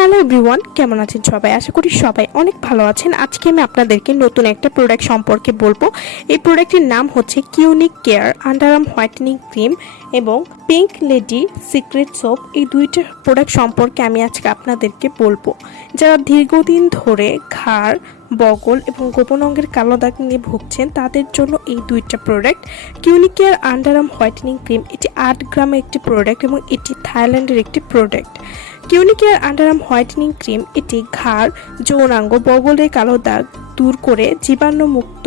Hello everyone, কেমন আছেন সবাই? আশা করি সবাই অনেক ভালো আছেন। আজকে আমি আপনাদেরকে নতুন একটা প্রোডাক্ট সম্পর্কে বলবো। এই প্রোডাক্টের নাম হচ্ছে Q-nic care underarm whitening cream এবং পিঙ্ক লেডি সিক্রেট সোপ। এই দুইটা প্রোডাক্ট সম্পর্কে আমি আজকে আপনাদেরকে বলবো। যারা দীর্ঘদিন ধরে ঘাড়, বগল এবং গোপন অঙ্গের কালো দাগ নিয়ে ভুগছেন তাদের জন্য এই দুইটা product. Q-nic care underarm whitening cream এটি 8 গ্রামের একটি প্রোডাক্ট এবং এটি থাইল্যান্ডের একটি product. Q-nic care underarm whitening cream এটি ঘাড়, যৌনাঙ্গ, বগলের কালো দাগ দূর করে জীবাণু মুক্ত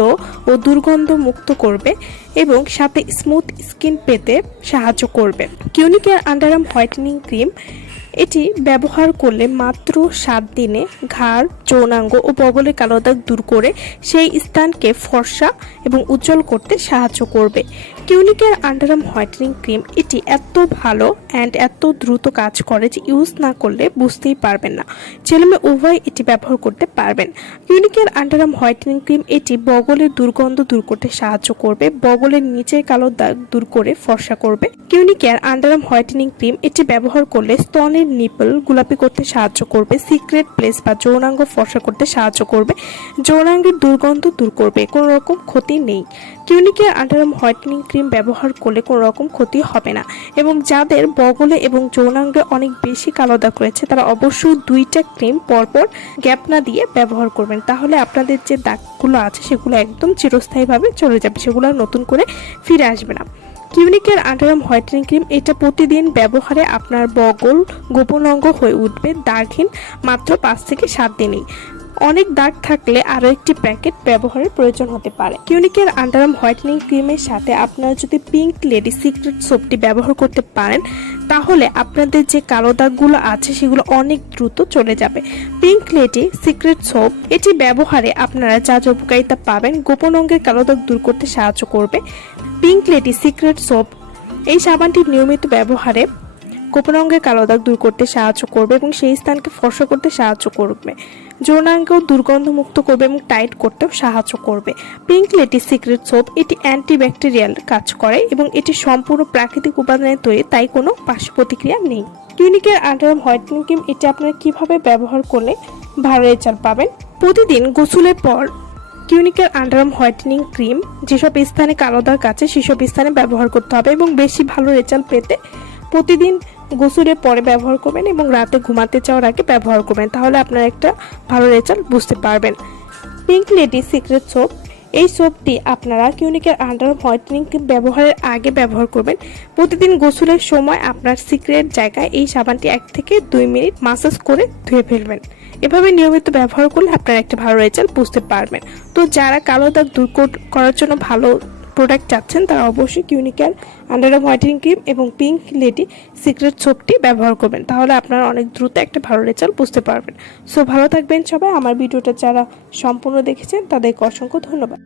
ও দুর্গন্ধ মুক্ত করবে এবং সাথে স্মুথ স্কিন পেতে সাহায্য করবে। Q-nic care underarm whitening cream এটি ব্যবহার করলে মাত্র 7 দিনে ঘাড়, যৌনাঙ্গ ও বগলের কালো দাগ দূর করে সেই স্থানকে ফর্সা এবং উজ্জ্বল করতে সাহায্য করবে। Q-nic care underarm whitening cream এটি এত ভালো অ্যান্ড এত দ্রুত কাজ করে যে ইউজ না করলে বুঝতেই পারবেন না। ছেলেমেয়ে উভয় এটি ব্যবহার করতে পারবেন। Q-nic care underarm whitening cream এটি বগলের দুর্গন্ধ দূর করতে সাহায্য করবে, বগলের নিচের কালো দাগ দূর করে ফর্সা করবে। Q-nic care underarm whitening cream এটি ব্যবহার করলে স্তনের নিপল গোলাপি করতে সাহায্য করবে, সিক্রেট প্লেস বা যৌনাঙ্গ ফর্সা করতে সাহায্য করবে, যৌনাঙ্গের দুর্গন্ধ দূর করবে। কোনো রকম ক্ষতি নেই। Q-nic care underarm whitening cream ব্যবহার করলে কোনো রকম ক্ষতি হবে না। এবং যাদের বগলে এবং যৌনাঙ্গে অনেক বেশি কালো দাগ রয়েছে তারা অবশ্যই দুইটা ক্রিম পরপর গ্যাপ না দিয়ে ব্যবহার করবেন, তাহলে আপনাদের যে দাগগুলো আছে সেগুলো একদম চিরস্থায়ীভাবে চলে যাবে, সেগুলো নতুন করে ফিরে আসবে না। Q-nic care underarm whitening cream এটা প্রতিদিন ব্যবহারে আপনার বগল গোপন অঙ্গ হয়ে উঠবে দাগহীন মাত্র 5 থেকে 7 দিনেই। অনেক দাগ থাকলে আরও একটি প্যাকেট ব্যবহারের প্রয়োজন হতে পারে। Q-nic কেয়ার আন্ডারআর্ম হোয়াইটেনিং ক্রিমের সাথে আপনারা যদি পিঙ্ক লেডি সিক্রেট সোপটি ব্যবহার করতে পারেন তাহলে আপনাদের যে কালো দাগগুলো আছে সেগুলো অনেক দ্রুত চলে যাবে। পিঙ্ক লেডি সিক্রেট সোপ এটি ব্যবহারে আপনারা যা উপকারিতা পাবেন, গোপন অঙ্গের কালো দাগ দূর করতে সাহায্য করবে। পিঙ্ক লেডি সিক্রেট সোপ এই সাবানটি নিয়মিত ব্যবহারে গোপন অঙ্গের কালো দাগ দূর করতে সাহায্য করবে এবং সেই স্থানকে ফর্সা করতে সাহায্য করবে, যৌনাঙ্গেও দুর্গন্ধ মুক্ত করবে এবং টাইট করতেও সাহায্য করবে। পিঙ্ক লেডি সিক্রেট সোপ এটি অ্যান্টিব্যাকটেরিয়াল কাজ করে এবং এটি সম্পূর্ণ প্রাকৃতিক উপাদানে তৈরি, তাই কোনো পার্শ্ব প্রতিক্রিয়া নেই। Q-nic care underarm whitening cream এটি আপনারা কিভাবে ব্যবহার করলে ভালো রেজাল্ট পাবেন? প্রতিদিন গোসলের পর Q-nic care underarm whitening cream যেসব স্থানে কালো দাগ আছে সেসব স্থানে ব্যবহার করতে হবে এবং বেশি ভালো রেজাল্ট পেতে প্রতিদিন গোসলের পরে ব্যবহার করবেন এবং রাতে ঘুমাতে যাওয়ার আগে ব্যবহার করবেন, তাহলে আপনারা একটা ভালো রেজাল্ট বুঝতে পারবেন। পিঙ্ক লেডি সিক্রেট সোপ এই সোপটি আপনারা Q-nic care underarm whitening cream ব্যবহারের আগে ব্যবহার করবেন। প্রতিদিন গোসলের সময় আপনার সিক্রেট জায়গায় এই সাবানটি 1 থেকে 2 মিনিট মাসাজ করে ধুয়ে ফেলবেন। এভাবে নিয়মিত ব্যবহার করলে আপনারা একটা ভালো রেজাল্ট বুঝতে পারবেন। তো যারা কালো দাগ দূর করার জন্য ভালো প্রোডাক্ট চাচ্ছেন তারা অবশ্যই Q-nic care underarm whitening cream এবং পিঙ্ক লেডি সিক্রেট সোপটি ব্যবহার করবেন, তাহলে আপনারা অনেক দ্রুত একটা ভালো রেজাল্ট বুঝতে পারবেন। সো ভালো থাকবেন সবাই। আমার ভিডিওটা যারা সম্পূর্ণ দেখেছেন তাদেরকে অসংখ্য ধন্যবাদ।